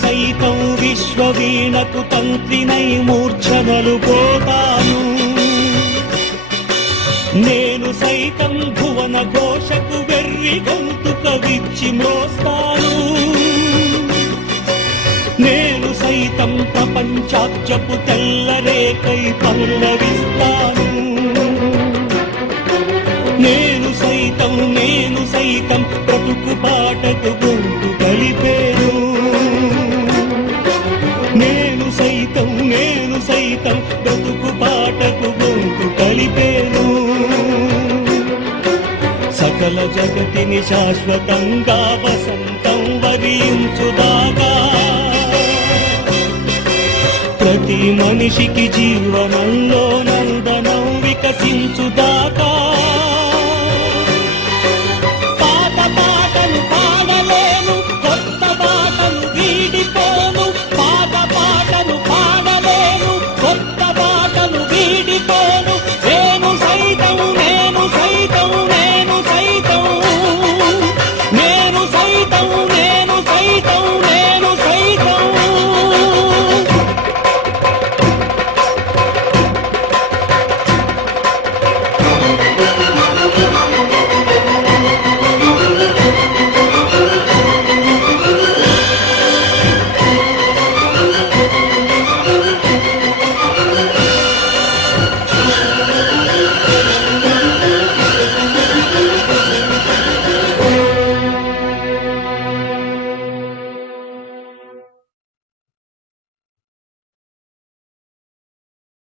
సైతం విశ్వవీణకు తంత్రినై మూర్ఛనలు పోతాను. నేను సైతం భువన ఘోషకు వెర్రి గొంతుక విచ్చి మోస్తాను. నేను సైతం ప్రపంచాబ్జపు తెల్లరేకై పల్లవిస్తాను. నేను సైతం బ్రతుకు పాటకు గొంతు కలిపేను. నేను సైతం బ్రతుకు పాటకు గొంతు కలిపేను. సకల జగతిని శాశ్వతంగా వసంతం వరించుదాకా, ప్రతి మనిషికి జీవనంలో నందనం వికసించుదాకా